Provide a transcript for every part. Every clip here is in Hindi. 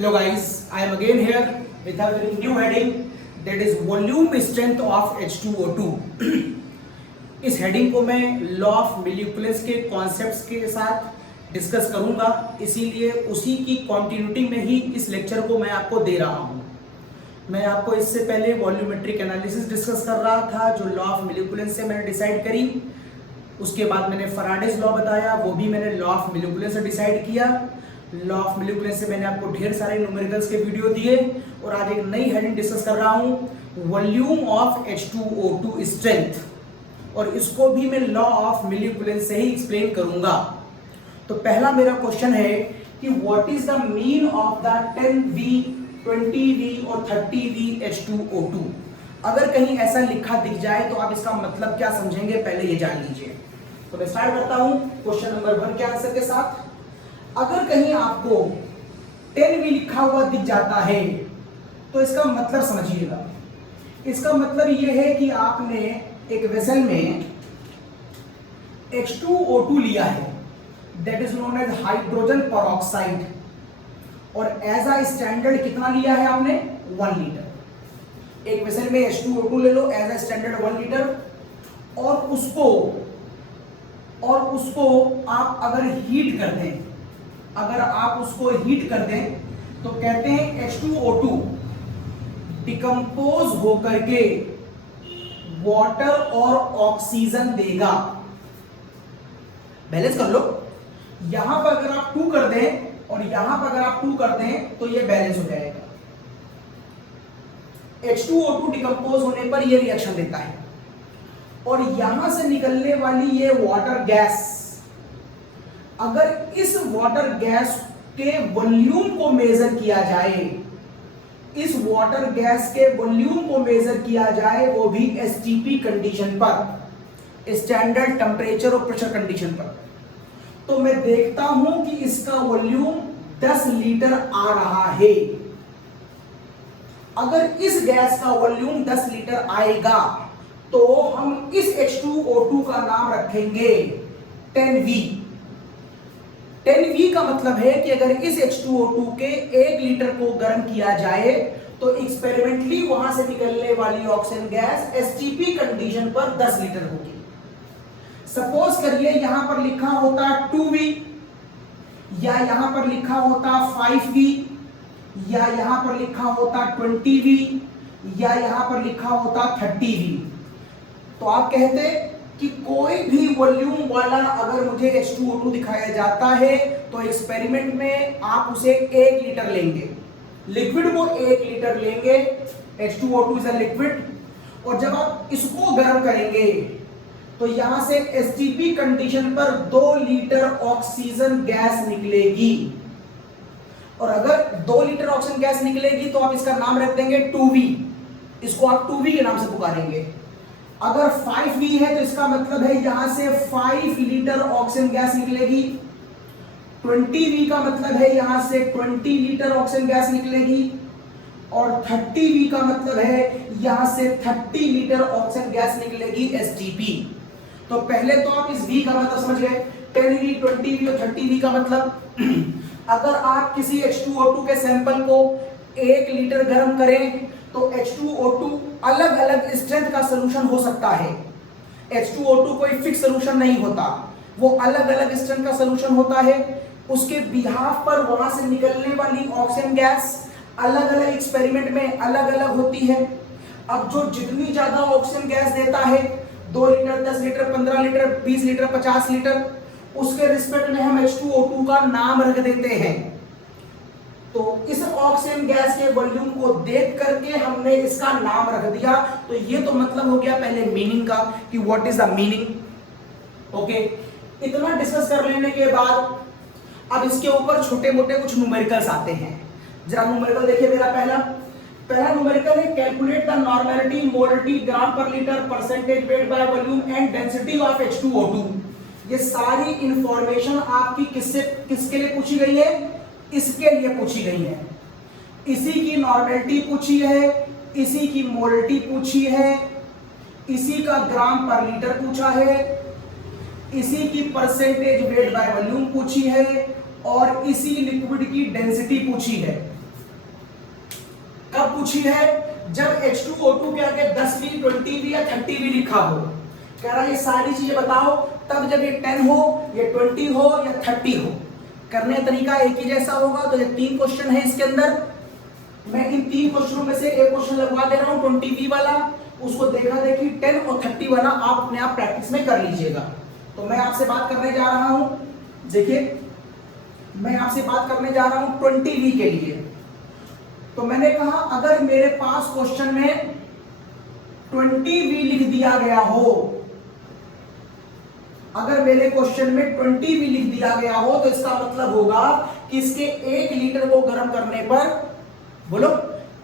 Hello guys, I am again here with a very new heading, that is volume strength of H2O2. इस हेडिंग को मैं लॉ ऑफ मॉलिक्यूल्स के कॉन्सेप्ट्स के साथ डिस्कस करूंगा, इसीलिए उसी की कंटिन्यूटी में ही इस लेक्चर को मैं आपको दे रहा हूं। मैं आपको इससे पहले वॉल्यूमेट्रिक एनालिसिस डिस्कस कर रहा था, जो लॉ ऑफ मॉलिक्यूल्स से मैंने डिसाइड करी। उसके बाद मैंने फैराडेज लॉ बताया, वो भी मैंने लॉ ऑफ मॉलिक्यूल्स से डिसाइड किया। लॉ ऑफ मॉलिक्यूल्स से मैंने आपको ढेर सारे न्यूमेरिकल्स के वीडियो दिए और आज एक नई हेडिंग डिस्कस कर रहा हूं, वॉल्यूम ऑफ H2O2 स्ट्रेंथ, और इसको भी मैं लॉ ऑफ मॉलिक्यूल्स से ही एक्सप्लेन करूंगा। तो पहला मेरा क्वेश्चन है कि what is the mean of the 10V, 20V और 30V H2O2। अगर कहीं ऐसा लिखा दिख जाए तो आप इसका मतलब क्या समझेंगे, पहले ये जान लीजिए। तो मैं स्टार्ट करता हूं क्वेश्चन नंबर 1 के आंसर के साथ। अगर कहीं आपको 10V लिखा हुआ दिख जाता है तो इसका मतलब समझिएगा। इसका मतलब यह है कि आपने एक वेसल में H2O2 लिया है, that is known as hydrogen peroxide, और एज अ स्टैंडर्ड कितना लिया है आपने, 1 लीटर। एक वेसल में H2O2 ले लो एज अ स्टैंडर्ड 1 लीटर, और उसको आप अगर हीट कर दें, तो कहते हैं H2O2 डिकम्पोज होकर के वाटर और ऑक्सीजन देगा। बैलेंस कर लो, यहां पर अगर आप 2 कर दें और यहां पर अगर आप 2 कर दें तो ये बैलेंस हो जाएगा। H2O2 डिकम्पोज होने पर ये रिएक्शन देता है, और यहां से निकलने वाली ये वाटर गैस, अगर इस वाटर गैस के वॉल्यूम को मेजर किया जाए, वो भी STP कंडीशन पर, स्टैंडर्ड टेम्परेचर और प्रेशर कंडीशन पर, तो मैं देखता हूं कि इसका वॉल्यूम 10 लीटर आ रहा है। अगर इस गैस का वॉल्यूम 10 लीटर आएगा तो हम इस H2O2 का नाम रखेंगे 10V। 10V का मतलब है कि अगर इस H2O2 के 1 लीटर को गर्म किया जाए तो एक्सपेरिमेंटली वहां से निकलने वाली ऑक्सीजन गैस STP कंडीशन पर 10 लीटर होगी। सपोज करिए यहां पर लिखा होता 2V, या यहां पर लिखा होता 5V, या यहां पर लिखा होता 20V, या यहां पर लिखा होता 30V, तो आप कहते कि कोई भी वॉल्यूम वाला अगर मुझे H2O2 दिखाया जाता है तो एक्सपेरिमेंट में आप उसे 1 लीटर लेंगे, लिक्विड को 1 लीटर लेंगे, H2O2 इज अ लिक्विड, और जब आप इसको गर्म करेंगे तो यहां से STP कंडीशन पर 2 लीटर ऑक्सीजन गैस निकलेगी, और अगर 2 लीटर ऑक्सीजन गैस निकलेगी तो आप इसका नाम रख देंगे 2V, इसको आप 2V के नाम से पुकारेंगे। अगर 5V है तो इसका मतलब है यहां से 5 लीटर ऑक्सीजन गैस निकलेगी। 20V का मतलब है यहां से 20 लीटर ऑक्सीजन गैस निकलेगी, और 30V का मतलब है यहां से 30 लीटर ऑक्सीजन गैस निकलेगी STP। तो पहले तो आप इस V का मतलब समझ गए, 10V, 20V और 30V का मतलब अगर आप किसी H2O2 के सैंपल को 1 लीटर गर्म करें तो H2O2 अलग अलग स्ट्रेंथ का सॉल्यूशन हो सकता है। H2O2 कोई फिक्स सॉल्यूशन नहीं होता, वो अलग अलग स्ट्रेंथ का सॉल्यूशन होता है। उसके बिहाफ पर वहां से निकलने वाली ऑक्सीजन गैस अलग अलग एक्सपेरिमेंट में अलग अलग होती है। अब जो जितनी ज्यादा ऑक्सीजन गैस देता है, 2 litre, 10 litre, 15 litre, 20 litre, 50 litre, उसके रिस्पेक्ट में हम H2O2 का नाम रख देते हैं। तो इस ऑक्सीजन गैस के वॉल्यूम को देख करके हमने इसका नाम रख दिया। तो ये तो मतलब हो गया पहले मीनिंग का कि what is the meaning. Okay, इतना डिस्कस कर लेने के बाद अब इसके ऊपर छोटे मोटे कुछ न्यूमेरिकल्स आते हैं। जरा न्यूमेरिकल देखिए, मेरा पहला न्यूमेरिकल है calculate the normality molarity gram per litre percentage weight by volume and density of H2O2। ये सारी इंफॉर्मेशन आपकी किसके लिए पूछी गई है, इसके लिए पूछी गई है। इसी की नॉर्मेलिटी पूछी है, इसी की मोलरिटी पूछी है, इसी का ग्राम पर लीटर पूछा है, इसी की परसेंटेज वेट बाय वॉल्यूम पूछी है, और इसी लिक्विड की डेंसिटी पूछी है। कब पूछी है? जब H2O2 के आगे 10V 20V या 30V लिखा हो। कह रहा है ये सारी चीजें बताओ तब जब ये 10 हो, ये 20 हो या 30 हो। करने का तरीका एक ही जैसा होगा। तो ये 3 क्वेश्चन है इसके अंदर। मैं इन 3 क्वेश्चनों में से एक क्वेश्चन लगवा दे रहा हूं 20V वाला, उसको देखा देखी 10 और 30 वाला आप अपने आप प्रैक्टिस में कर लीजिएगा। तो मैं आपसे बात करने जा रहा हूं, देखिए मैं आपसे बात करने जा रहा हूं 20V के लिए। तो मैंने कहा अगर मेरे पास क्वेश्चन में 20V लिख दिया गया हो, अगर मेरे क्वेश्चन में 20V लिख दिया गया हो तो इसका मतलब होगा कि इसके 1 लीटर को गर्म करने पर बोलो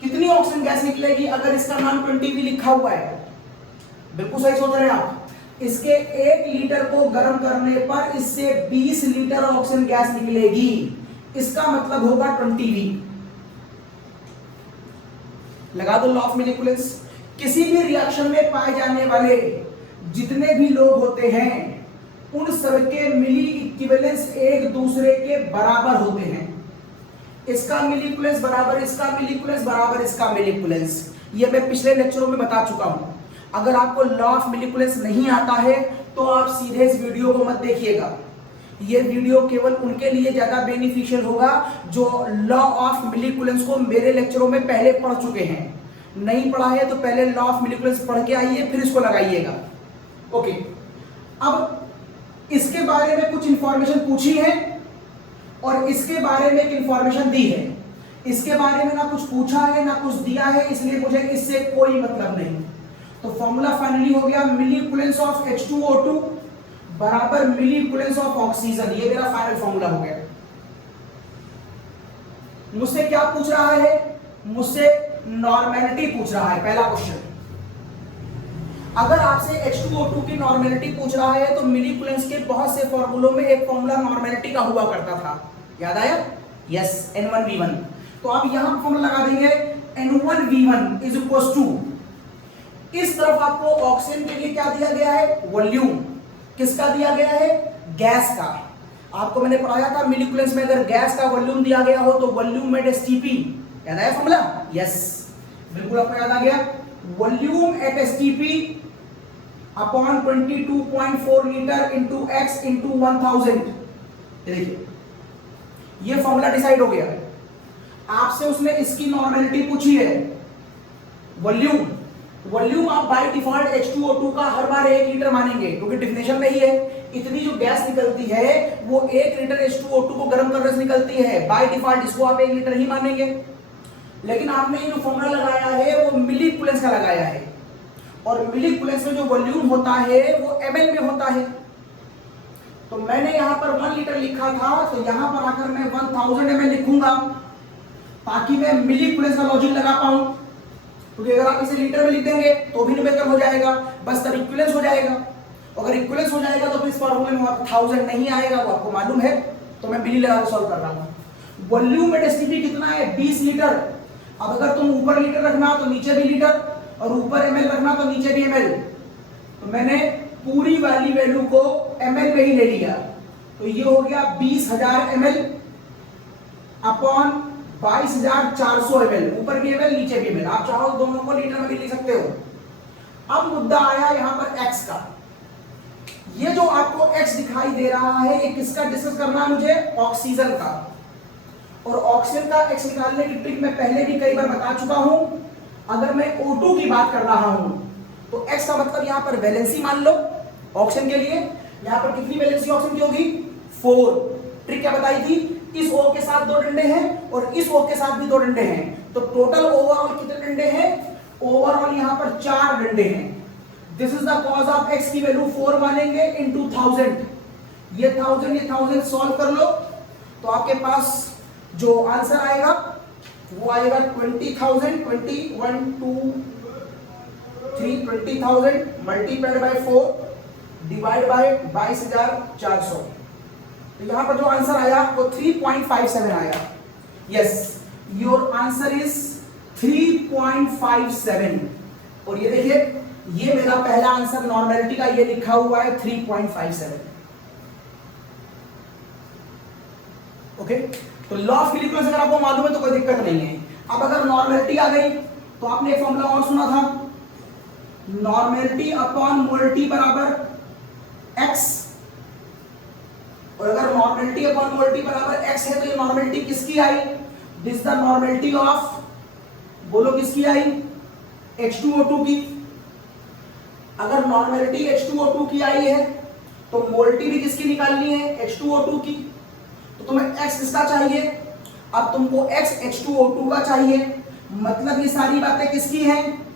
कितनी ऑक्सीजन गैस निकलेगी। अगर इसका नाम 20V लिखा हुआ है, बिल्कुल सही सोच रहे हैं आप। इसके 1 लीटर को गर्म करने पर इससे 20 लीटर ऑक्सीजन गैस निकलेगी। इसका मतलब होगा 20V। लगा दो लॉ ऑफ मॉलिक्यूल्स। किसी भी रिएक्शन में पाए जाने वाले जितने भी लोग होते हैं उन सबके मिली इक्विवेलेंस एक दूसरे के बराबर होते हैं। इसका मिलीक्यूलेंस बराबर इसका मिलीक्यूलेंस बराबर इसका मिलीक्यूलेंस। ये मैं पिछले लेक्चरों में बता चुका हूं। अगर आपको लॉ ऑफ मिलीक्यूलेंस नहीं आता है तो आप सीधे इस वीडियो को मत देखिएगा। ये वीडियो केवल उनके लिए ज्यादा बेनिफिशियल होगा जो लॉ ऑफ मिलीक्यूलेंस को मेरे लेक्चरों में पहले पढ़ चुके हैं। नहीं पढ़ा है तो पहले लॉ ऑफ मिलीक्यूलेंस पढ़ के आइए, फिर इसको लगाइएगा। ओके, अब इसके बारे में कुछ इंफॉर्मेशन पूछी है और इसके बारे में एक इंफॉर्मेशन दी है। इसके बारे में ना कुछ पूछा है ना कुछ दिया है, इसलिए मुझे इससे कोई मतलब नहीं। तो फॉर्मूला फाइनली हो गया मिलीक्यूलेंस ऑफ H2O2 बराबर मिलीक्यूलेंस ऑफ ऑक्सीजन। ये मेरा फाइनल फॉर्मूला हो गया। मुझसे क्या पूछ रहा है? मुझसे नॉर्मेलिटी पूछ रहा है। पहला क्वेश्चन, अगर आपसे H2O2 की नॉर्मेलिटी पूछ रहा है तो मिलीक्यूलेंस के बहुत से फॉर्मूलों में एक फॉर्मूला नॉर्मेलिटी का हुआ करता था, याद आया? Yes, N1V1। तो आप यहां फॉर्मूला लगा देंगे N1V1 इज इक्वल टू, इस तरफ आपको ऑक्सीजन के लिए क्या दिया गया है? वॉल्यूम। किसका दिया गया है? गैस का। आपको मैंने पढ़ाया था मिलीक्यूलेंस में अगर गैस का वॉल्यूम दिया गया हो तो वॉल्यूम एट STP, याद आया फॉर्मूला? यस, बिल्कुल आपको याद आ गया। Volume at STP upon 22.4 litre into X into 1000। देखिए ये फॉर्मूला डिसाइड हो गया। आपसे उसने इसकी नॉर्मेलिटी पूछी है, वॉल्यूम। वॉल्यूम आप बाय डिफॉल्ट H2O2 का हर बार 1 लीटर मानेंगे क्योंकि डिफिनेशन में ही है। इतनी जो गैस निकलती है वो 1 लीटर H2O2 को गर्म करने से निकलती है। बाय डिफॉल्ट इसको आप 1 लीटर ही मानेंगे। लेकिन आपने ये जो फॉर्मूला लगाया है वो मिलीक्यूलेंस का लगाया है और मिलीक्यूलेंस में जो वॉल्यूम होता है वो ml में होता है। तो मैंने यहां पर 1 लीटर लिखा था तो यहां पर आकर मैं 1000 ml लिखूंगा ताकि मैं मिलीक्यूलेंस का लॉजिक लगा पाऊं। क्योंकि अगर आप इसे लीटर में लिख देंगे तो भी न्यूमेरिकल हो जाएगा, बस तब इक्विवेलेंस हो जाएगा। अगर इक्विवेलेंस हो जाएगा तो फिर इस फॉर्मूले में 1000 नहीं आएगा, वो आपको मालूम है। तो मैं मिली लगा के सॉल्व कर रहा हूं। वॉल्यूम एट STP कितना है? 20 लीटर। अब अगर तुम ऊपर लीटर रखना तो नीचे भी लीटर और ऊपर ml रखना तो नीचे भी ml। तो मैंने पूरी वाली वैल्यू को ml में ही ले लिया। तो ये हो गया 20,000 ml अपॉन 22,400 ml। ऊपर भी ml नीचे भी ml। आप चाहो दोनों को लीटर में भी लिख सकते हो। अब मुद्दा आया यहां पर x का। ये जो आपको x दिखाई दे रहा है ये किसका डिस्कस करना है मुझे? ऑक्सीजन का। और ऑक्सीजन का x निकालने की ट्रिक मैं पहले भी कई बार बता चुका हूं। अगर मैं O2 की बात कर रहा हूं तो x का मतलब यहां पर वैलेंसी मान लो ऑक्सीजन के लिए। यहां पर कितनी वैलेंसी ऑक्सीजन की होगी? 4। ट्रिक क्या बताई थी? इस O के साथ 2 डंडे हैं और इस O के साथ भी 2 डंडे हैं। तो टोटल ओवरऑल कितने डंडे हैं? ओवरऑल यहां पर 4 डंडे हैं। This is the cause of x की वैल्यू 4 मानेंगे इनटू 1000। ये 1000 सॉल्व कर लो तो आपके पास जो आंसर आएगा वो आएगा 20,000। 21 2 3 20,000 मल्टीप्लाइड बाय 4 डिवाइड बाय 22,400। तो यहां पर जो आंसर आया वो 3.57 आया। Yes, your answer is 3.57। और ये देखिए ये मेरा पहला आंसर नॉर्मेलिटी का ये लिखा हुआ है 3.57। ओके, तो लॉ ऑफ मिलीक्यूलेंस अगर आपको मालूम है तो कोई दिक्कत नहीं है। अब अगर नॉर्मेलिटी आ गई तो आपने एक फॉर्मूला और सुना था, नॉर्मेलिटी अपॉन मोलरिटी बराबर एक्स, और अगर नॉर्मेलिटी अपॉन मोलरिटी बराबर एक्स है तो ये नॉर्मेलिटी किसकी आई? दिस द नॉर्मेलिटी ऑफ, बोलो किसकी आई? H2O2 की। अगर नॉर्मेलिटी H2O2 की आई है तो मोलरिटी भी किसकी निकालनी है? H2O2 की। तो तुम्हें x किसका चाहिए? अब तुमको x H2O2 का चाहिए, मतलब ये सारी बातें किसकी हैं?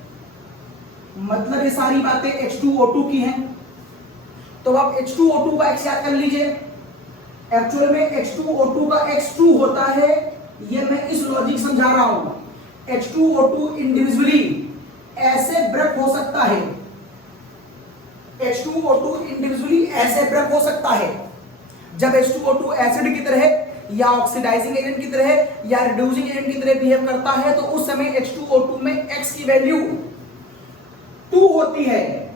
मतलब ये सारी बातें H2O2 की हैं। तो अब H2O2 का x याद कर लीजिए। एक्चुअल में H2O2 का x 2 होता है, ये मैं इस लॉजिक समझा रहा हूं। H2O2 इंडिविजुअली ऐसे ब्रेक हो सकता है, H2O2 इंडिविजुअली ऐसे ब्रेक हो सकता है जब H2O2 एसिड की तरह या ऑक्सीडाइजिंग एजेंट की तरह या रिड्यूसिंग एजेंट की तरह बिहेव करता है, तो उस समय H2O2 में x की वैल्यू 2 होती है।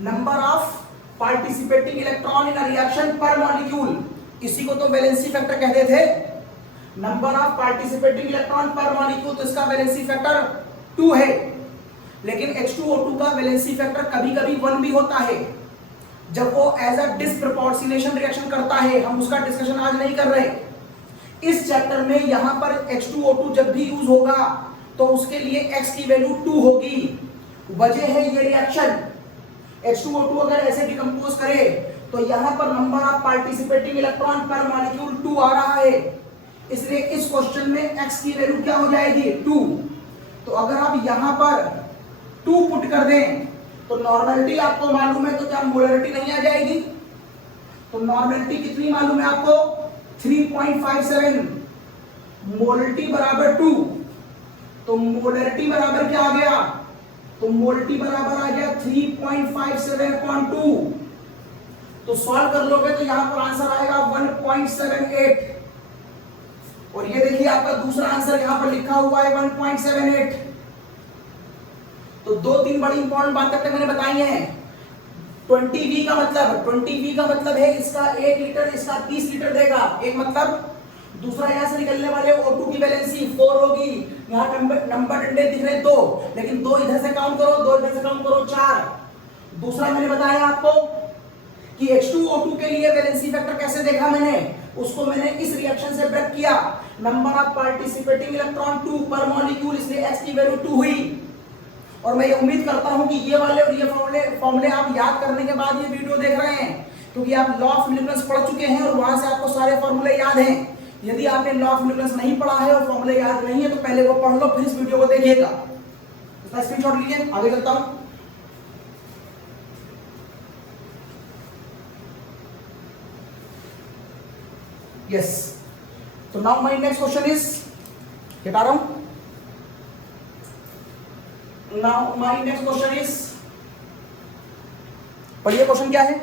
Number of participating electron in a reaction पर मॉलिक्यूल, इसी को तो वैलेंसी फैक्टर कहते थे, नंबर ऑफ पार्टिसिपेटिंग इलेक्ट्रॉन पर मॉलिक्यूल, तो इसका वैलेंसी फैक्टर 2 है। लेकिन H2O2 का वैलेंसी फैक्टर कभी-कभी 1 भी होता है, जब वो एज अ डिस्प्रपोर्शनेशन रिएक्शन करता है। हम उसका डिस्कशन आज नहीं कर रहे इस चैप्टर में। यहां पर H2O2 जब भी यूज होगा तो उसके लिए x की वैल्यू 2 होगी। वजह है ये रिएक्शन, H2O2 अगर ऐसे डिकम्पोज करे तो यहां पर नंबर ऑफ पार्टिसिपेटिंग इलेक्ट्रॉन पर मॉलिक्यूल 2 आ रहा है, इसलिए इस क्वेश्चन में x की वैल्यू क्या हो जाएगी? 2। तो अगर आप यहां पर 2 पुट कर दें तो नॉर्मेलिटी आपको मालूम है, तो क्या मोलरिटी नहीं आ जाएगी? तो नॉर्मेलिटी कितनी मालूम है आपको? 3.57, मोलरिटी बराबर 2, तो मोलरिटी बराबर क्या आ गया? तो मोलरिटी बराबर आ गया 3.57/2। तो सॉल्व कर लोगे तो यहां पर आंसर आएगा 1.78, और ये देखिए आपका दूसरा आंसर यहां पर लिखा हुआ है 1.78। तो 2-3 बड़ी इंपॉर्टेंट बातें मैंने बताई हैं। 20V का मतलब है इसका 1 लीटर, इसका 30 लीटर देगा, एक मतलब। दूसरा यहां से निकलने वाले O2 की वैलेंसी 4 होगी, यहां नंबर डंडे दिख रहे 2, लेकिन 2 इधर से काउंट करो, 2 इधर से काउंट करो, 4। दूसरा मैंने बताया आपको कि H2O2 के लिए वैलेंसी फैक्टर कैसे देखा मैंने, उसको मैंने इस रिएक्शन से ब्रेक किया, नंबर ऑफ पार्टिसिपेटिंग इलेक्ट्रॉन 2 पर मॉलिक्यूल, इसलिए x की वैल्यू 2 हुई। और मैं ये उम्मीद करता हूं कि ये वाले और ये फॉर्मूले आप याद करने के बाद ये वीडियो देख रहे हैं, क्योंकि आप लॉ ऑफ न्यूटन पढ़ चुके हैं और वहां से आपको सारे फॉर्मूले याद हैं। यदि आपने लॉ ऑफ न्यूटन नहीं पढ़ा है और फॉर्मूले याद नहीं है तो पहले वो पढ़ लो, फिर इस वीडियो को देखिएगा। इसका स्क्रीनशॉट लीजिए, आगे चलता हूं। यस, तो now my next question is, हटा रहा हूं। Now my next question is, पढ़िए क्वेश्चन क्या है।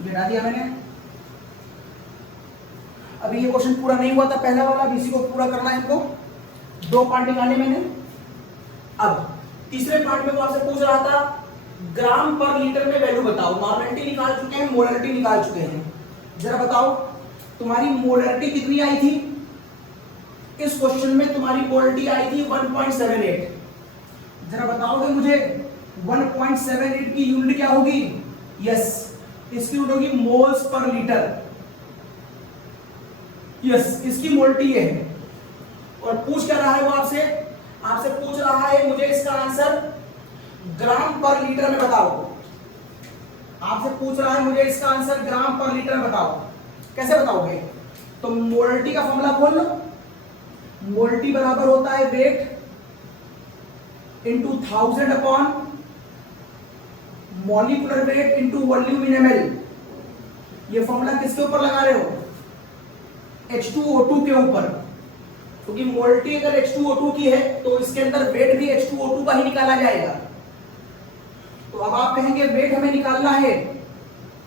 गिरा दिया मैंने। अभी ये क्वेश्चन पूरा नहीं हुआ था पहला वाला, अभी इसी को पूरा करना है हमको। 2 पार्ट निकाले मैंने। अब तीसरे पार्ट में वो आपसे पूछ रहा था ग्राम पर लीटर में वैल्यू बताओ। नॉर्मेलिटी निकाल चुके हैं, मोलरिटी निकाल चुके हैं। जरा बताओ तुम्हारी मोलरिटी कितनी आई थी? इस क्वेश्चन में तुम्हारी मोलरिटी आई थी 1.78। जरा बताओगे मुझे 1.78 की यूनिट क्या होगी? यस, इसकी यूनिट होगी मोल्स पर लीटर। यस, इसकी मोलरिटी है। और पूछ क्या रहा है वो आपसे? आपसे पूछ रहा है मुझे इसका आंसर ग्राम पर लीटर में बताओ। आपसे पूछ रहा है मुझे इसका आंसर ग्राम पर लीटर में बताओ। कैसे बताओगे? तो मोलरिटी का फॉर्मूला खोल लो। मोलरिटी बराबर होता है weight into 1000 upon molecular weight into volume इन ml। ये फॉर्मूला किसके ऊपर लगा रहे हो? H2O2 के ऊपर, क्योंकि मोलरिटी अगर H2O2 की है तो इसके अंदर वेट भी H2O2 का ही निकाला जाएगा। तो अब आप कहेंगे वेट हमें निकालना है,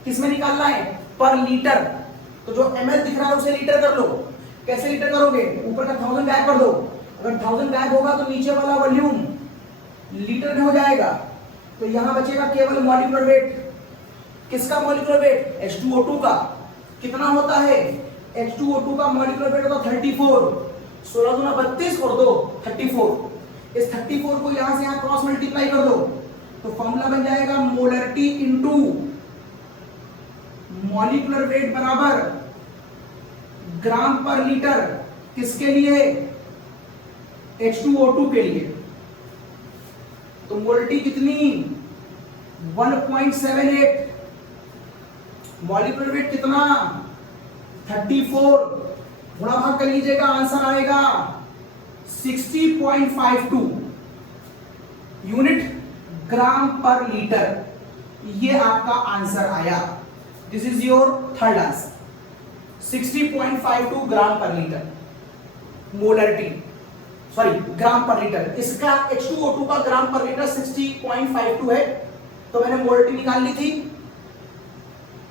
किसमें निकालना है? पर लीटर। तो जो ml दिख रहा है उसे लीटर कर लो। कैसे लीटर करोगे? ऊपर का 1000 गायब कर दो। अगर 1000 गायब होगा तो नीचे वाला वॉल्यूम लीटर में हो जाएगा। तो यहां बचेगा केवल मॉलिक्यूलर वेट। किसका मॉलिक्यूलर वेट? H2O2 का। कितना होता है? H2O2 का मॉलिक्यूलर वेट होता 34। 16 दूना 32 और 2 34। इस 34 को यहां से यहां क्रॉस मल्टीप्लाई कर दो तो फॉर्मूला बन जाएगा मोलरिटी इनटू मॉलिक्यूलर वेट बराबर ग्राम पर लीटर। किसके लिए? H2O2 के लिए। तो मोलरिटी कितनी? 1.78। मॉलिक्यूलर वेट कितना? 34। गुणा भाग कर लीजिएगा, आंसर आएगा 60.52 यूनिट ग्राम पर लीटर। ये आपका आंसर आया। This is your third answer, 60.52 gram per litre molarity, sorry gram per litre. इसका H2O2 का ग्राम पर लीटर 60.52 है। तो मैंने मोलरिटी निकाल ली थी।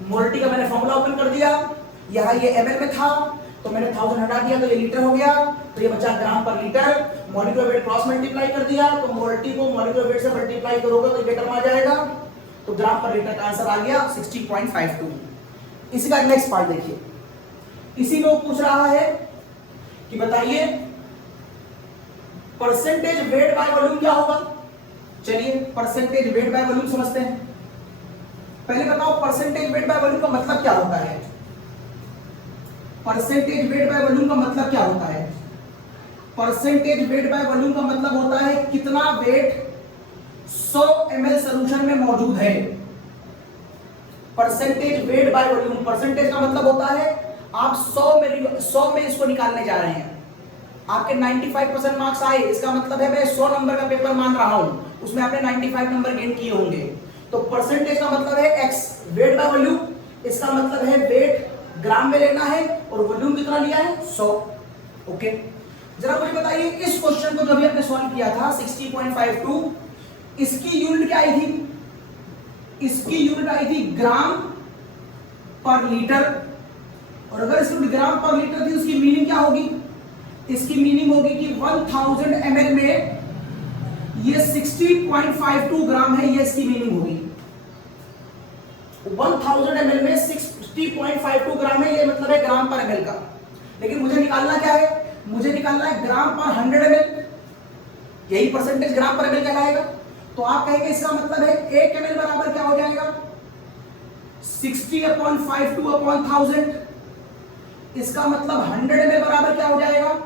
मोलरिटी का मैंने फॉर्मूला ओपन कर दिया। यहां ये ml में था तो मैंने 1000 हटा दिया तो ये लीटर हो गया। तो ये बचा ग्राम per litre. Molecular weight cross multiply कर दिया तो मोलरिटी को मॉलिक्यूलर वेट से मल्टीप्लाई करोगे तो ये टर्म आ जाएगा। तो ग्राम पर लीटर का आंसर आ गया 60.52। इसी का नेक्स्ट पार्ट देखिए। इसी में वो पूछ रहा है कि बताइए परसेंटेज वेट बाय वॉल्यूम क्या होगा। चलिए परसेंटेज वेट बाय वॉल्यूम समझते हैं। पहले बताओ परसेंटेज वेट बाय वॉल्यूम का मतलब क्या होता है। परसेंटेज वेट बाय वॉल्यूम का मतलब क्या होता है? परसेंटेज वेट बाय वॉल्यूम का मतलब होता है कितना वेट 100 ml सॉल्यूशन में मौजूद है। Percentage weight by volume, percentage का मतलब होता है आप 100 में इसको निकालने जा रहे हैं। आपके 95% मार्क्स आए, इसका मतलब है मैं 100 नंबर का पेपर मान रहा हूं, उसमें आपने 95 नंबर गेन किए होंगे। तो परसेंटेज का मतलब है x, वेट बाय वॉल्यूम, इसका मतलब है वेट ग्राम में लेना है और वॉल्यूम कितना लिया है 100। ओके, जरा मुझे बताइए इस क्वेश्चन को जो अभी आपने सॉल्व किया था 60.52, इसकी यूनिट क्या आई थी? इसकी यूनिट आई थी ग्राम पर लीटर। और अगर इसकी ग्राम पर लीटर थी उसकी मीनिंग क्या होगी? इसकी मीनिंग होगी कि 1000 ml में ये 60.52 ग्राम है, ये इसकी मीनिंग होगी। 1000 ml में 60.52 ग्राम है, ये मतलब है ग्राम पर ml का। लेकिन मुझे निकालना क्या है? मुझे निकालना है ग्राम पर 100 ml, यही परसेंटेज ग्राम पर ml कहलाएगा। तो आप कहेंगे इसका मतलब है 1 ml बराबर क्या हो जाएगा? 60/52/1000। इसका मतलब 100 ml बराबर क्या हो जाएगा?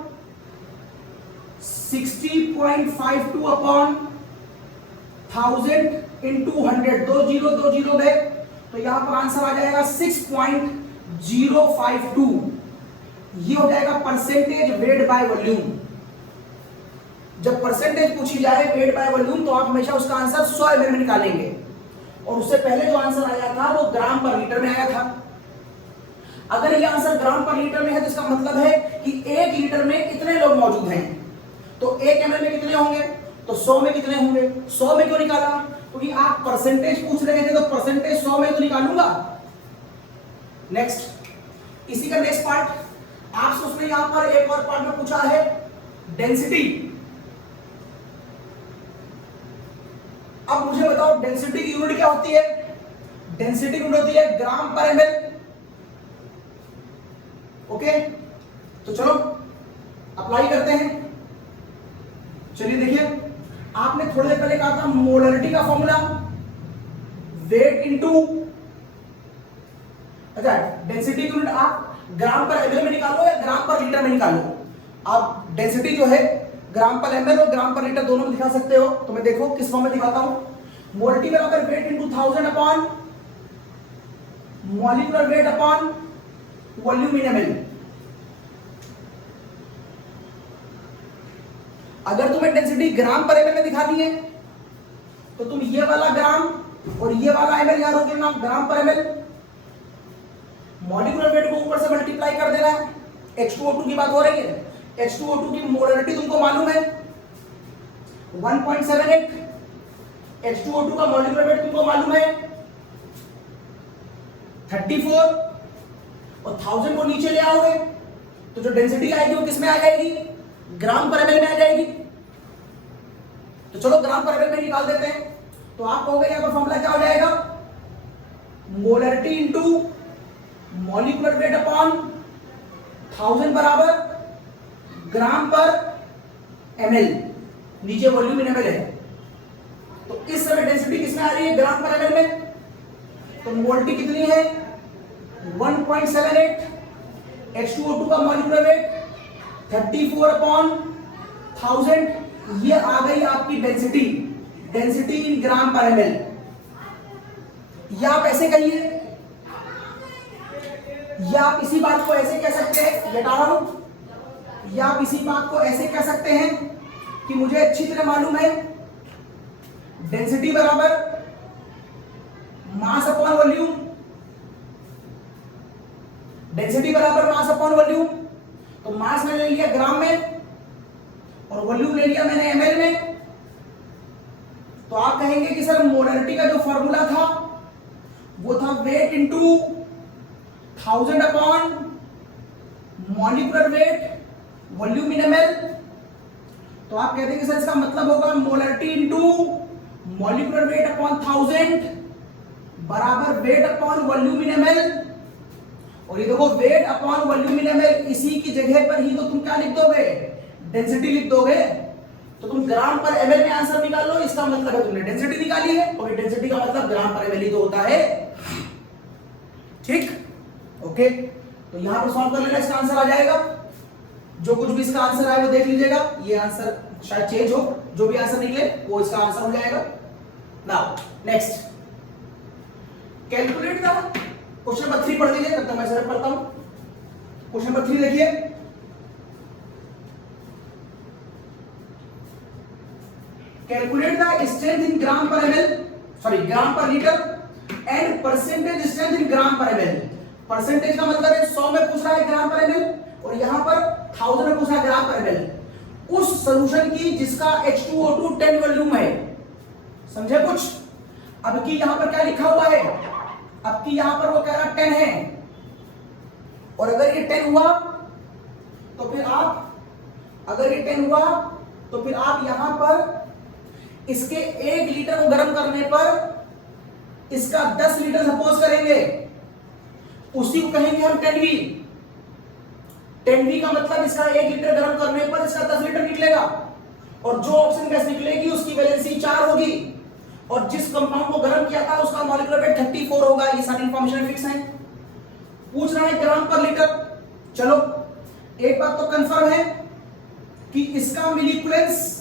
60.52/1000 इंटू 100। 2 जीरो गए तो यहां पर आंसर आ जाएगा 6.052। ये हो जाएगा परसेंटेज वेट बाय वॉल्यूम। जब परसेंटेज पूछी जाए वेट बाय वॉल्यूम तो आप हमेशा उसका आंसर 100 ml में निकालेंगे। और उससे पहले जो आंसर आया था वो ग्राम पर लीटर में आया था। अगर ये आंसर ग्राम पर लीटर में है तो इसका मतलब है कि 1 लीटर में इतने लोग मौजूद हैं। तो 1 ml में कितने होंगे? तो 100 में कितने होंगे? 100 में क्यों निकाला? क्योंकि आप परसेंटेज पूछ रहे थे तो परसेंटेज 100 में तो निकालूंगा। नेक्स्ट, इसी का नेक्स्ट पार्ट आपसे उसने यहां पर एक और पार्ट में पूछा है डेंसिटी। अब मुझे बताओ डेंसिटी की यूनिट क्या होती है? डेंसिटी यूनिट होती है ग्राम पर ml। ओके, तो चलो अप्लाई करते हैं। चलिए देखिए, आपने थोड़ी देर पहले कहा था मोलरिटी का फॉर्मूला वेट इनटू, अच्छा डेंसिटी यूनिट आप ग्राम पर ml में निकालो या ग्राम पर लीटर में निकालो। आप डेंसिटी जो है ग्राम पर ml और ग्राम पर लीटर दोनों में दिखा सकते हो। तो मैं देखो किस फॉर्म में दिखाता हूं। मोलरिटी बराबर weight into 1000 upon molecular weight upon volume इन ml। अगर तुम्हें डेंसिटी ग्राम पर ml में दिखानी है तो तुम ये वाला ग्राम और ये वाला ml याद रखो ना, ग्राम पर ml। मॉलिक्यूलर वेट को ऊपर से मल्टीप्लाई कर देना है। H2O2 की बात हो रही है। H2O2 की मोलरिटी तुमको मालूम है 1.78। H2O2 का मॉलिक्यूलर वेट तुमको मालूम है 34 और 1000 को नीचे ले आओगे तो जो डेंसिटी आएगी वो किस में आ जाएगी? ग्राम पर ml में आ जाएगी। तो चलो ग्राम पर ml में निकाल देते हैं। तो आप कहोगे यहां पर फॉर्मूला क्या हो जाएगा, molarity into molecular weight upon 1000 बराबर ग्राम पर ml, नीचे वॉल्यूम इन ml है। तो इस समय डेंसिटी किसमें आ रही है, ग्राम पर ml में। तो मोलरिटी कितनी है 1.78, H2O2 का मॉलिक्यूलर वेट 34 अपॉन 1000, ये आ गई आपकी density, density in gram per ml। या आप ऐसे कहिए, या आप इसी बात को ऐसे कह सकते हैं, ये डाल रहा हूं, या आप इसी बात को ऐसे कह सकते हैं कि मुझे अच्छी तरह मालूम है डेंसिटी बराबर मास अपॉन वॉल्यूम, डेंसिटी बराबर मास अपॉन वॉल्यूम। तो मास मैंने ले लिया ग्राम में और वॉल्यूम ले लिया मैंने ml में। तो आप कहेंगे कि सर मोलरिटी का जो फॉर्मूला था वो था weight into 1000 upon molecular wait volume इन ml। तो आप कहते हैं कि सर इसका मतलब होगा molarity into molecular weight upon 1000 बराबर वेट अपॉन वॉल्यूम इन ml। और ये देखो वेट अपॉन वॉल्यूम इन ml, इसी की जगह पर ही तो तुम क्या लिख दोगे, डेंसिटी लिख दोगे। तो तुम ग्राम पर ml में आंसर निकाल लो, इसका मतलब है तुमने डेंसिटी निकाली है, और डेंसिटी का मतलब ग्राम पर ml ही तो होता है। ठीक, ओके। तो यहां पर सॉल्व कर लेना, इसका आंसर आ जाएगा। जो कुछ भी इसका आंसर आए वो देख लीजिएगा, ये आंसर शायद चेंज हो, जो भी आंसर निकले वो इसका आंसर हो जाएगा। Now next, calculate the question number 3 पढ़ लीजिए, तब तक मैं सर पढ़ता हूं। क्वेश्चन नंबर 3 देखिए, calculate the strength in gram per ml, sorry gram per litre and percentage strength in gram per ml। Percentage का मतलब है 100 में पूछ रहा है ग्राम पर ml, और यहां पर 1000 में पूछ रहा है ग्राम पर ml। उस सॉल्यूशन की जिसका H2O2 10 वॉल्यूम है, समझे कुछ। अब की यहां पर क्या लिखा हुआ है, अब की यहां पर वो कह रहा 10 है, और अगर ये 10 हुआ तो फिर आप, अगर ये 10 हुआ तो फिर आप यहां पर इसके 1 लीटर को गर्म करने पर इसका 10 लीटर सपोज करेंगे, उसी को कहेंगे हम 10V। 10V का मतलब इसका 1 लीटर गर्म करने पर इसका 10 लीटर निकलेगा, और जो ऑक्सीजन गैस निकलेगी उसकी वैलेंसी 4 होगी, और जिस कंपाउंड को गर्म किया था उसका मॉलिक्यूलर वेट 34 होगा। ये सारी इंफॉर्मेशन फिक्स है। पूछ रहा है ग्राम पर लीटर। चलो एक बात तो कंफर्म है कि इसका मिलिकुलेंस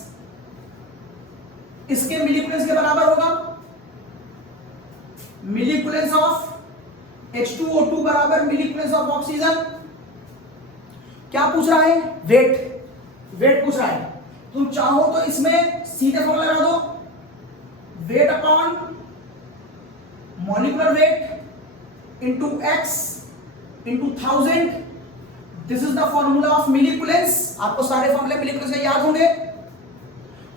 इसके मिलिकुलेंस के बराबर होगा। मिलिकुलेंस ऑफ H2O2 बराबर मिलिकुलेंस ऑफ ऑक्सीजन। क्या पूछ रहा है, वेट, वेट पूछ रहा है। तुम चाहो तो इसमें सीधे फॉर्मूला लगा दो, weight upon molecular weight into x into 1000। This is the formula of मिलिकुलेंस। आपको सारे फॉर्मूले मिलिकुलेंस के याद होंगे।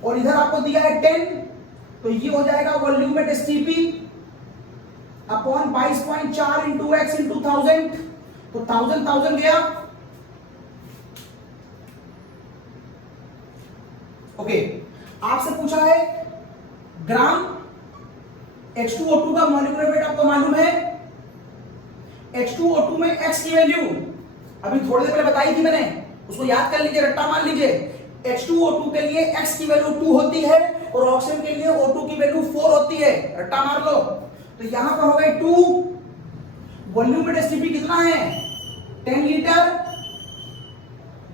और इधर आपको दिया है 10, तो ये हो जाएगा volume at STP upon 22.4 into x into 1000। तो 1000 गया, ओके। आपसे पूछा है ग्राम, H2O2 का मॉलिक्यूलर वेट आपको मालूम है। H2O2 में x की वैल्यू अभी थोड़ी देर पहले बताई थी मैंने, उसको याद कर लीजिए, रट्टा मान लीजिए। H2O2 के लिए x की वैल्यू 2 होती है और ऑक्सीजन के लिए O2 की वैल्यू 4 होती है, रट्टा मार लो। तो यहां पर हो गए 2, वॉल्यूम एट STP कितना है 10 लीटर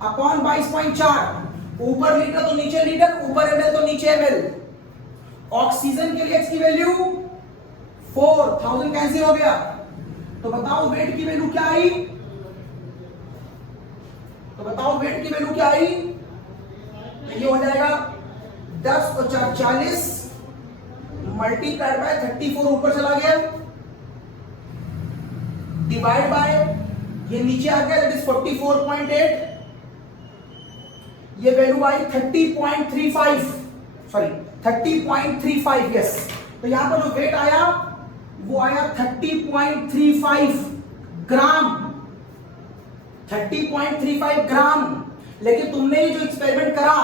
अपॉन 22.4, ऊपर लीटर तो नीचे लीटर, ऊपर ml तो नीचे ml। ऑक्सीजन के लिए x की वैल्यू 4, 1000 कैंसिल हो गया। तो बताओ वेट की वैल्यू क्या आई, तो बताओ वेट की वैल्यू क्या आई। तो ये हो जाएगा 10 और 4 40 मल्टीप्लाइड बाय 34, ऊपर चला गया, डिवाइड बाय ये नीचे आ गया, दैट इज 44.8। ये वैल्यू आई 30.35, सॉरी 30.35, यस। तो यहां पर जो वेट आया वो आया 30.35 ग्राम, 30.35 ग्राम। लेकिन तुमने ये जो एक्सपेरिमेंट करा,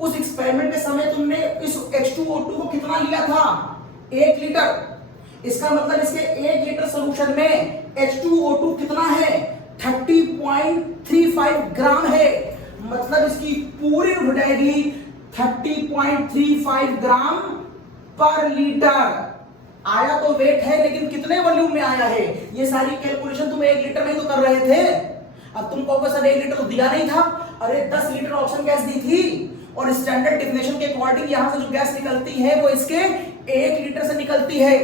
उस एक्सपेरिमेंट के समय तुमने इस H2O2 को कितना लिया था, 1 लीटर। इसका मतलब इसके 1 लीटर सोल्यूशन में H2O2 कितना है? 30.35 ग्राम है। मतलब इसकी पूरी हो जाएगी 30.35 ग्राम पर लीटर। आया तो वेट है, लेकिन कितने वॉल्यूम में आया है? ये सारी कैलकुलेशन तुम 1 लीटर में ही तो कर रहे थे। अब तुम कहोगे सर 1 लीटर तो दिया नहीं था। अरे 10 लीटर ऑक्सीजन गैस दी थी, और स्टैंडर्ड डेफिनेशन के अकॉर्डिंग यहां से जो गैस निकलती है वो इसके 1 लीटर से निकलती है,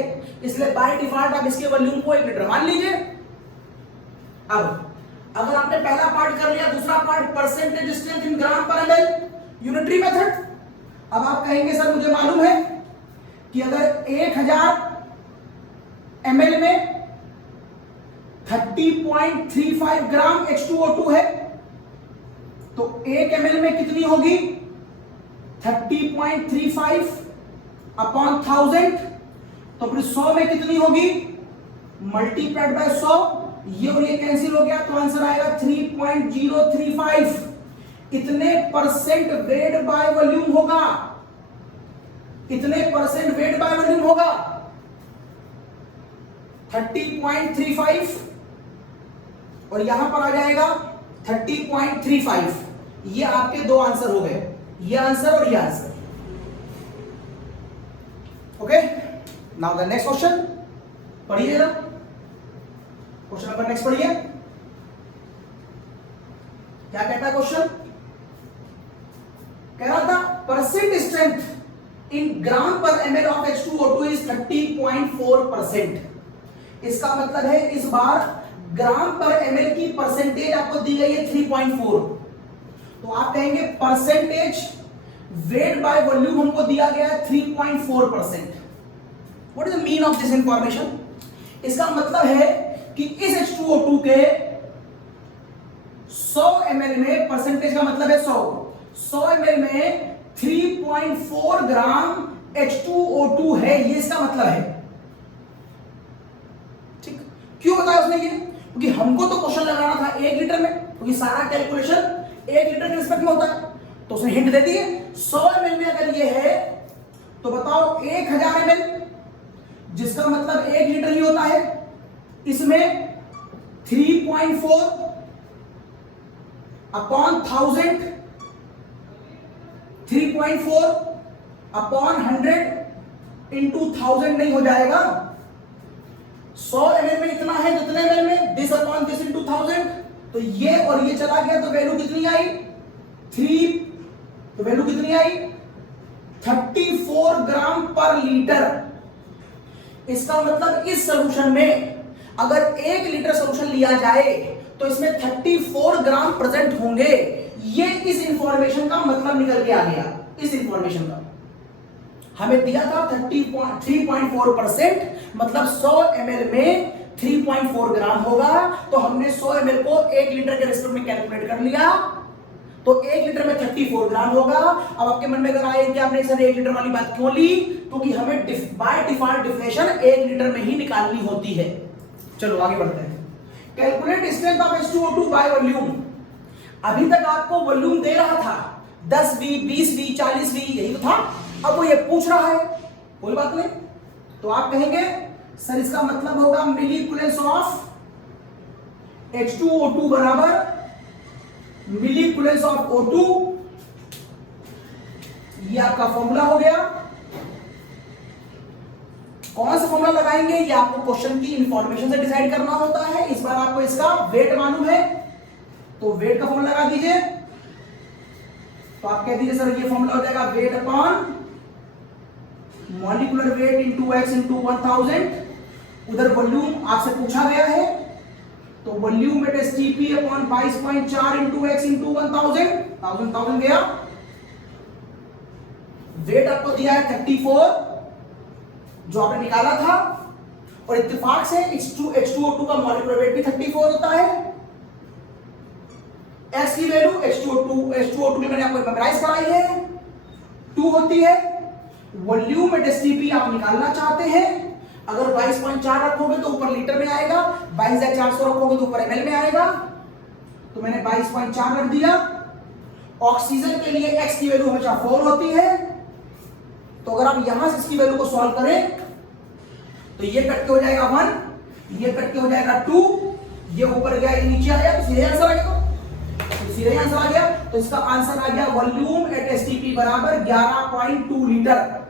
इसलिए बाय डिफॉल्ट आप इसके वॉल्यूम को 1 लीटर मान लीजिए। अब अगर आपने पहला पार्ट कर लिया, दूसरा part percentage strength in gram पर एमएल, यूनिटरी मेथड। अब आप कहेंगे सर मुझे मालूम है कि अगर 1000 ml में 30.35 ग्राम H2O2 है, तो 1 ml में कितनी होगी? 30.35 अपॉन 1000। तो फिर 100 में कितनी होगी? Multiplied by 100। ये और ये कैंसिल हो गया, तो आंसर आएगा 3.035। इतने परसेंट वेट बाय वॉल्यूम होगा। इतने परसेंट वेट बाय वॉल्यूम होगा 30.35, और यहां पर आ जाएगा 30.35। ये आपके दो आंसर हो गए, ये आंसर और ये answer. Okay, now the next question पढ़िए जरा। क्वेश्चन नंबर नेक्स्ट पढ़िए, क्या कहता है क्वेश्चन? कह रहा था परसेंट स्ट्रेंथ इन ग्राम पर एमएल ऑफ H2O2 इज 30.4%। इसका मतलब है इस बार ग्राम पर एमएल की परसेंटेज आपको दी गई है 3.4। तो आप कहेंगे परसेंटेज वेट बाय वॉल्यूम हमको दिया गया है 3.4%। What is the mean of this information? इसका मतलब है कि इस H2O2 के 100 ml में, परसेंटेज का मतलब है 100 ml में 3.4 ग्राम H2O2 है, ये इसका मतलब है। ठीक, क्यों बताया उसने ये? क्योंकि हमको तो क्वेश्चन लगाना था 1 लीटर में, क्योंकि सारा कैलकुलेशन 1 लीटर के रिस्पेक्ट में होता है। तो उसने हिंट दे दी है 100 ml में अगर ये है तो बताओ 1000 ml, जिसका मतलब 1 लीटर ही होता है, इसमें 3.4 अपॉन 1000, 3.4 अपॉन 100 इंटू 1000 नहीं हो जाएगा। 100 ml में इतना है, जितने ml में दिस अपॉन दिस इंटू 1000, तो ये और ये चला गया, तो वैल्यू कितनी आई? 3। तो वैल्यू कितनी आई? 34 ग्राम पर लीटर। इसका मतलब इस सॉल्यूशन में अगर 1 लीटर सॉल्यूशन लिया जाए तो इसमें 34 ग्राम प्रेजेंट होंगे। ये इस इंफॉर्मेशन का मतलब निकल के आ गया। इस इंफॉर्मेशन का हमें दिया था 3.4%, मतलब 100 ml में 3.4 ग्राम होगा। तो हमने 100 ml को 1 लीटर के रेस्पेक्ट में कैलकुलेट कर लिया, तो 1 लीटर में 34 ग्राम होगा। अब आपके मन में अगर आए कि आपने सर 1 लीटर वाली बात क्यों ली, क्योंकि हमें बाय डिफॉल्ट डेफिनेशन 1 लीटर में ही निकालनी होती है। चलो आगे बढ़ते हैं। Calculate strength of H2O2 by volume. अभी तक आपको वॉल्यूम दे रहा था 10V, 20V, 40V, यही तो था। अब वो ये पूछ रहा है, कोई बात नहीं। तो आप कहेंगे सर इसका मतलब होगा मिली इक्विवेलेंस ऑफ H2O2 बराबर मिली इक्विवेलेंस ऑफ O2। ये आपका फॉर्मूला हो गया। कौन सा फॉर्मूला लगाएंगे ये आपको क्वेश्चन की इंफॉर्मेशन से डिसाइड करना होता है। इस बार आपको इसका वेट मालूम है, तो वेट का फॉर्मूला लगा दीजिए। तो आप कह दीजिए सर ये फॉर्मूला हो जाएगा wait upon molecular weight into x into 1000। उधर वॉल्यूम आपसे पूछा गया है, तो volume it is Tp upon 22.4 into x into 1000 गया। वेट आपको दिया है 34 जो आपने निकाला था, और इत्तेफाक से H2O2 का मॉलिक्यूलर वेट भी 34 होता है। x की वैल्यू H2O2 की मैंने आपको मेमोराइज कराई है, 2 होती है। वॉल्यूम एट Tp आप निकालना चाहते हैं, अगर 22.4 रखोगे तो ऊपर लीटर में आएगा, 22,400 रखोगे तो ऊपर ml में आएगा। तो मैंने 22.4 रख दिया। ऑक्सीजन के लिए x की वैल्यू हमेशा 4 होती है, तो अगर आप यहां से इसकी वैल्यू को सॉल्व करें तो ये कट के हो जाएगा 1, ये कट के हो जाएगा 2, ये ऊपर गया ये नीचे आया, तो सीधे आंसर आ गया। तो सीधे आंसर आ गया। तो इसका आंसर आ गया वॉल्यूम एट एसटीपी बराबर 11.2 लीटर।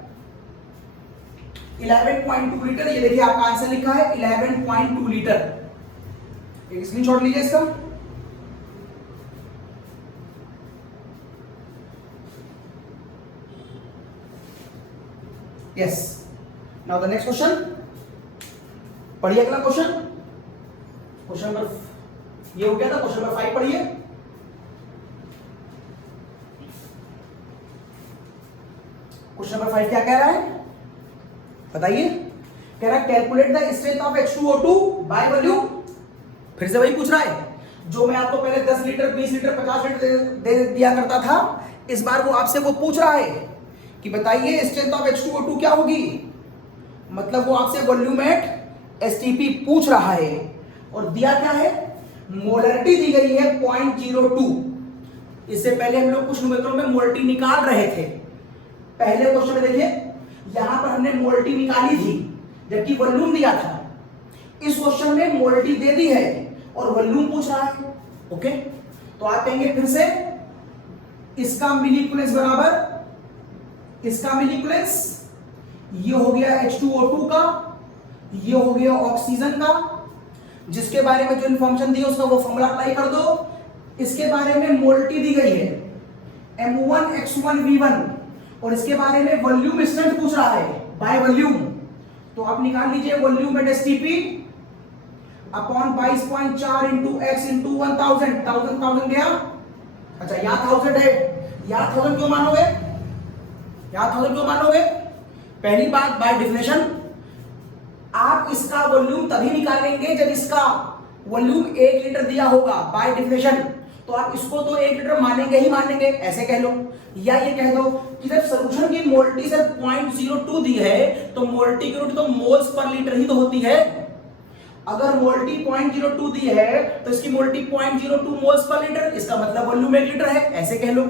11.2 लीटर, ये देखिए आपका आंसर लिखा है 11.2 लीटर। एक स्क्रीनशॉट लीजिए इसका। Yes, now the next question पढ़िए। अगला क्वेश्चन, क्वेश्चन नंबर ये हो गया था, क्वेश्चन नंबर 5 पढ़िए। क्वेश्चन नंबर 5 क्या कह रहा है बताइए? कह रहा है calculate the strength of H2O2 by volume. फिर से वही पूछ रहा है जो मैं आपको पहले 10 लीटर 20 लीटर 50 लीटर दे दिया करता था। इस बार वो आपसे वो पूछ रहा है कि बताइए स्ट्रेंथ ऑफ H2O2 क्या होगी। मतलब वो आपसे वॉल्यूम एट एसटीपी पूछ रहा है और दिया क्या है, मोलरिटी दी गई है 0.02। इससे पहले हम लोग कुछ न्यूमेरिकल में मोलरिटी निकाल रहे थे। पहले क्वेश्चन में देखिए यहां पर हमने मोलरिटी निकाली थी जबकि वॉल्यूम दिया था। इस क्वेश्चन में मोलरिटी दे दी है और वॉल्यूम पूछ रहा है। ओके, तो आप कहेंगे फिर से इसका मिलीक्यूलेंस बराबर इसका मिलीक्यूलेंस, ये हो गया H2O2 का, ये हो गया ऑक्सीजन का। जिसके बारे में जो इंफॉर्मेशन दी है उसका वो फॉर्मूला अप्लाई कर दो। इसके बारे में मोलरिटी दी गई है M1X1V1 और इसके बारे में वॉल्यूम स्ट्रेंथ पूछ रहा है बाय वॉल्यूम। तो आप निकाल लीजिए volume at STP upon 22.4 into x into 1000 गया। अच्छा यहाँ 1000 है, यहाँ 1000 क्यों मानोगे, यहाँ 1000 क्यों मानोगे? पहली बात बाय डेफिनेशन आप इसका वॉल्यूम तभी निकालेंगे जब इसका वॉल्यूम 1 लीटर दिया होगा बाय डेफिनेशन। तो आप इसको तो 1 लीटर मानेंगे ही मानेंगे, ऐसे कह लो। या ये कह दो कि जब सॉल्यूशन की मोलरिटी से 0.02 दी है तो मोलरिटी की यूनिट तो मोल्स पर लीटर ही तो होती है। अगर मोलरिटी 0.02 दी है तो इसकी मोलरिटी 0.02 मोल्स पर लीटर, इसका मतलब वॉल्यूम 1 लीटर है, ऐसे कह लो।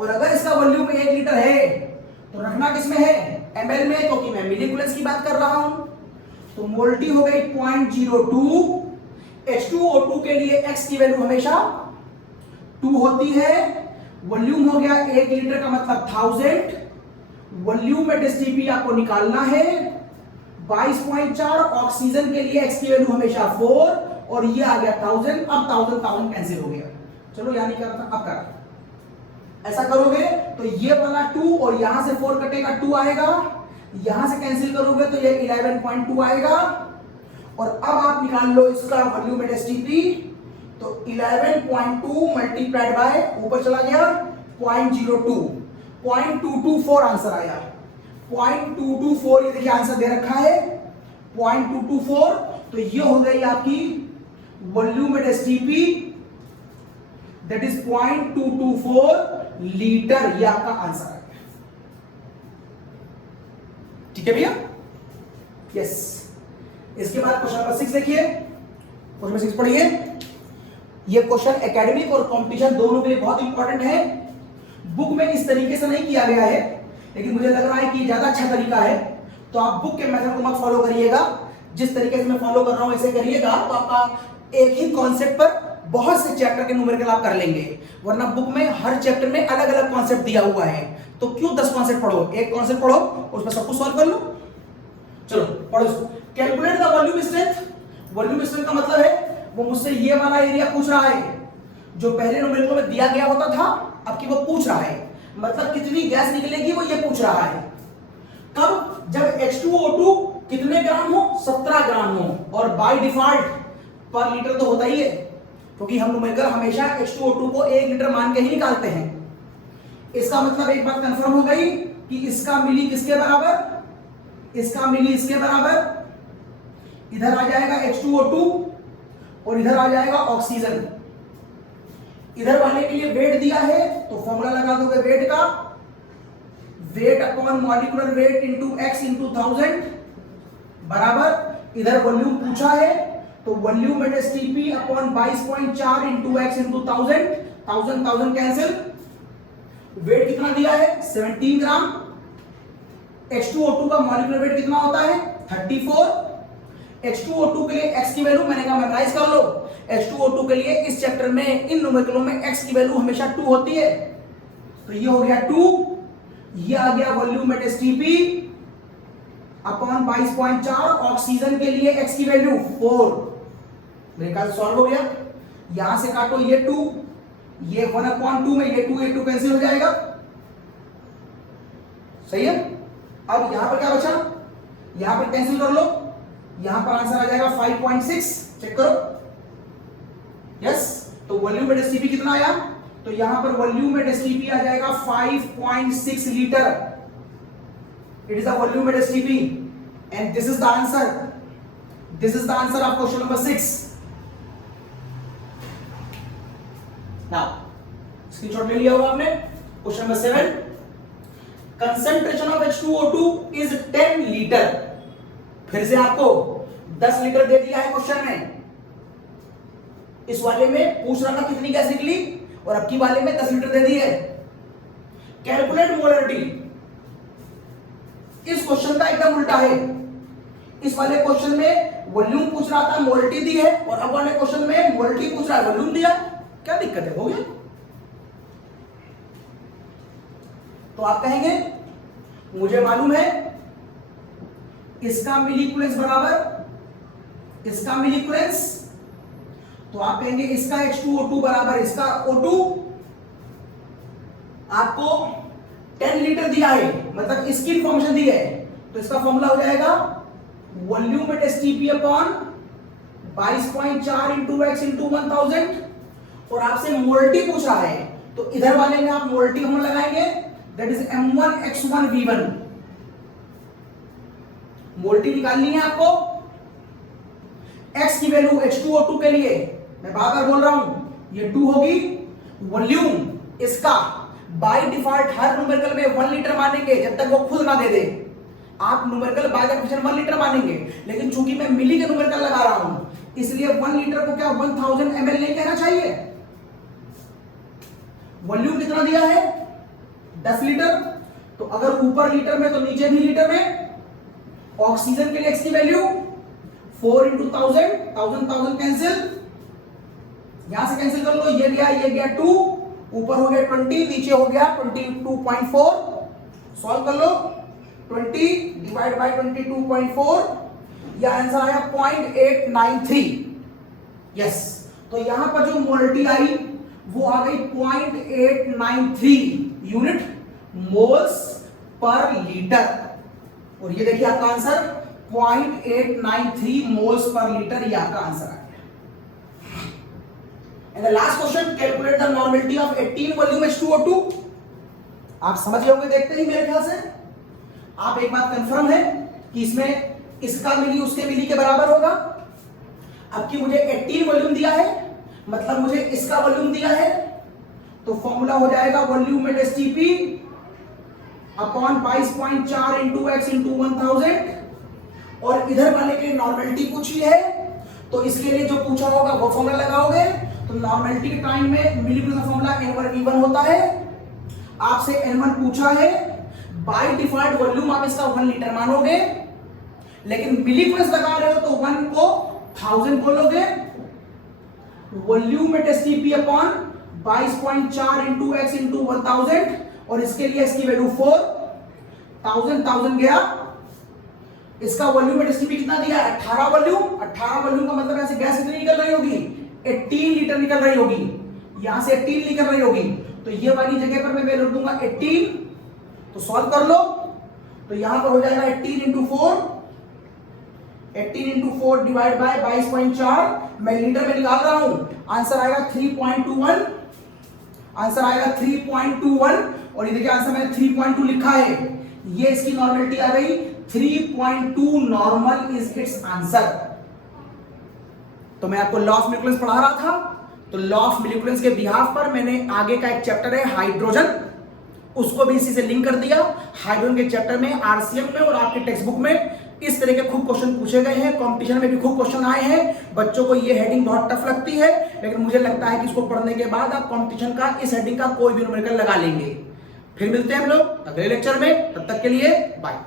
और अगर इसका वॉल्यूम 1 लीटर है तो रखना किसमें है, ml में, क्योंकि मैं मिलीक्यूलेंस की बात कर रहा हूं। तो मोलरिटी हो गई 0.02। H2O2 के लिए x की वैल्यू हमेशा 2 होती है। वॉल्यूम हो गया 1 लीटर का मतलब 1000। वॉल्यूम एट एसटीपी आपको निकालना है 22.4। ऑक्सीजन के लिए x की वैल्यू हमेशा 4 और ये आ गया 1000। अब 1000 कैंसिल हो गया। चलो यानी क्या था, अब कर ऐसा करोगे तो ये वाला 2 और यहां से 4 कटेगा 2 आएगा, यहां से कैंसिल करोगे तो ये 11.2 आएगा। और अब आप निकाल लो इसका वॉल्यूम एट एसटीपी। तो 11.2 मल्टीप्लाइड बाय ऊपर चला गया 0.02, 0.224 आंसर आया। 0.224 ये देखिए आंसर दे रखा है 0.224। तो ये हो गई आपकी volume at STP, that is 0.224 litre. ये आपका आंसर आ गया। ठीक है भैया, यस। इसके बाद क्वेश्चन नंबर 6 देखिए। क्वेश्चन नंबर 6 पढ़िए। ये क्वेश्चन एकेडमिक और कंपटीशन दोनों के लिए बहुत इंपॉर्टेंट है। बुक में इस तरीके से नहीं किया गया है लेकिन मुझे लग रहा है कि ज्यादा अच्छा तरीका है। तो आप बुक के मेथड को मत फॉलो करिएगा, जिस तरीके से मैं फॉलो कर रहा हूं ऐसे करिएगा तो आपका एक ही कॉन्सेप्ट पर बहुत से चैप्टर के न्यूमेरिकल आप कर लेंगे। वरना बुक में हर चैप्टर में अलग अलग कॉन्सेप्ट दिया हुआ है, तो क्यों 10 कॉन्सेप्ट पढ़ो, एक कॉन्सेप्ट पढ़ो उसमें सब कुछ सॉल्व कर लो। चलो पढ़ो। Calculate the volume strength. Volume strength का मतलब है वो मुझसे ये वाला एरिया पूछ रहा है जो पहले न्यूमेरिकल में दिया गया होता था, अब की वो पूछ रहा है। मतलब कितनी गैस निकलेगी वो ये पूछ रहा है। कब, जब H2O2 कितने ग्राम हो, 17 ग्राम हो। और बाय डिफॉल्ट पर लीटर तो होता ही है क्योंकि हम न्यूमेरिकल हमेशा H2O2 को 1 लीटर मान के ही निकालते हैं। इसका मतलब एक बात कंफर्म हो गई कि इसका मिली किसके बराबर, इसका मिली इसके बराबर। इधर आ जाएगा H2O2 और इधर आ जाएगा ऑक्सीजन। इधर वाले के लिए वेट दिया है तो फॉर्मूला लगा दोगे वेट का, weight upon molecular weight into x into 1000 बराबर। इधर वॉल्यूम पूछा है तो volume at STP upon 22.4 into x into 1000 cancel. Weight कितना दिया है 17 ग्राम। H2O2 का मॉलिक्यूलर वेट कितना होता है 34। H2O2 के लिए x की वैल्यू मैंने कहा मेमोराइज कर लो। H2O2 के लिए इस चैप्टर में इन न्यूमेरिकलों में x की वैल्यू हमेशा 2 होती है, तो ये हो गया 2, ये आ गया volume at STP upon 22.4। Oxygen के लिए x की वैल्यू 4, मेरे ख्याल सॉल्व हो गया। यहां से काटो ये 2, ये 1/2 में ये 2 कैंसिल हो जाएगा, सही है। अब यहां पर क्या बचा, यहां पर कैंसिल कर लो, यहां पर आंसर आ जाएगा 5.6, चेक करो, यस। तो वॉल्यूम एट एसटीपी कितना आया, तो यहां पर वॉल्यूम एट एसटीपी आ जाएगा 5.6 litre. It is the volume at STP and this is the answer, this is the answer of question number 6। Now screenshot ले लिया होगा आपने। Question number 7, concentration of H2O2 is 10 litre. फिर से आपको 10 लीटर दे दिया है क्वेश्चन में। इस वाले में पूछ रहा था कितनी गैस निकली और अब की वाले में 10 लीटर दे दी है। कैलकुलेट मोलरिटी, इस क्वेश्चन का एकदम उल्टा है। इस वाले क्वेश्चन में वॉल्यूम पूछ रहा था, मोलरिटी दी है, और अब वाले क्वेश्चन में मोलरिटी पूछ रहा है, वॉल्यूम दिया। क्या दिक्कत है, हो गया। तो आप कहेंगे मुझे मालूम है इसका मिलीक्यूलेंस बराबर इसका मिलीक्यूलेंस, तो आप कहेंगे इसका H2O2 बराबर इसका O2। आपको 10 लीटर दिया है, मतलब इसकी इंफॉर्मेशन दी है, तो इसका फॉर्मूला हो जाएगा volume at STP upon 22.4 into x into 1000। और आपसे मोलरिटी पूछ रहा है, तो इधर वाले में आप मोलरिटी हम लगाएंगे, दैट इज M1x1V1। मोलरिटी निकालनी है आपको। x की वैल्यू H2O2 के लिए मैं बार बार बोल रहा हूं, ये 2 होगी। वॉल्यूम इसका बाय डिफॉल्ट हर न्यूमेरिकल में 1 लीटर मानेंगे जब तक वो खुद ना दे दे। आप न्यूमेरिकल बाय डेफिनेशन 1 लीटर मानेंगे, लेकिन चूंकि मैं मिली के न्यूमेरिकल लगा रहा हूं, इसलिए 1 लीटर को क्या 1000 ml नहीं कहना चाहिए। वॉल्यूम कितना दिया है, 10 लीटर, तो अगर ऊपर लीटर में तो नीचे भी लीटर में। ऑक्सीजन के लिए x की वैल्यू 4 इंटू 1000 कैंसिल, यहां से कैंसिल कर लो, ये गया 2, ऊपर हो गया 20, नीचे हो गया 22.4। सॉल्व कर लो, 20 डिवाइड बाय 22.4, यह आंसर आया 0.893। यस, तो यहां पर जो मोलरिटी आई वो आ गई 0.893 यूनिट मोल्स पर लीटर। और ये देखिए आपका आंसर 0.893 मोल्स पर लीटर, ये आपका आंसर आ गया। And the last question, calculate the normality of 18 volume H2O2। आप समझ गए होंगे देखते ही मेरे ख्याल से। आप एक बात कंफर्म है कि इसमें इसका मिली उसके मिली के बराबर होगा। अब कि मुझे 18 वॉल्यूम दिया है, मतलब मुझे इसका वॉल्यूम दिया है, तो फॉर्मूला हो जाएगा volume at STP upon 22.4 into x into 1000। और इधर वाले के नॉर्मलिटी पूछी है, तो इसके लिए जो पूछा होगा वो फॉर्मूला लगाओगे। तो नॉर्मलिटी के टाइम में मिलीमीटर का फॉर्मूला N1V1 होता है। आपसे N1 पूछा है, बाय डिफॉल्ट वॉल्यूम आप इसका 1 लीटर मानोगे, लेकिन मिलीमीटर लगा रहे हो तो 1 को 1000 बोलोगे। Volume at STP upon 22.4 into x into 1000, और इसके लिए इसकी वैल्यू 4, 1000 गया। इसका वॉल्यूम एट एसटीपी कितना दिया, 18 वॉल्यूम। 18 वॉल्यूम का मतलब ऐसे गैस कितनी निकल रही होगी, 18 लीटर निकल रही होगी। यहां से 18 निकल रही होगी, तो ये वाली जगह पर मैं वैल्यू दूंगा 18। तो सॉल्व कर लो, तो यहां पर हो जाएगा 18 इंटू 4, 18 इंटू 4 डिवाइड बाय 22.4, मैं लीटर में निकाल रहा हूं, आंसर आएगा 3.21। आंसर आएगा 3.21, और ये देखिए आंसर मैंने 3.2 लिखा है, ये इसकी नॉर्मलिटी आ गई 3.2 नॉर्मल इज इट्स आंसर। तो मैं आपको लॉ ऑफ मोलिकुलर्स पढ़ा रहा था, तो लॉ ऑफ मोलिकुलर्स के बिहाफ पर मैंने आगे का एक चैप्टर है हाइड्रोजन, उसको भी इसी से लिंक कर दिया। हाइड्रोजन के चैप्टर में आरसीएम में और आपके टेक्स्ट बुक में इस तरह के खूब क्वेश्चन पूछे गए हैं, कंपटीशन में भी खूब क्वेश्चन आए हैं। बच्चों को ये हेडिंग बहुत टफ लगती है, लेकिन मुझे लगता है कि इसको पढ़ने के बाद आप कंपटीशन का इस हेडिंग का कोई भी न्यूमेरिकल लगा लेंगे। फिर मिलते हैं हम लोग अगले लेक्चर में, तब तक के लिए बाय।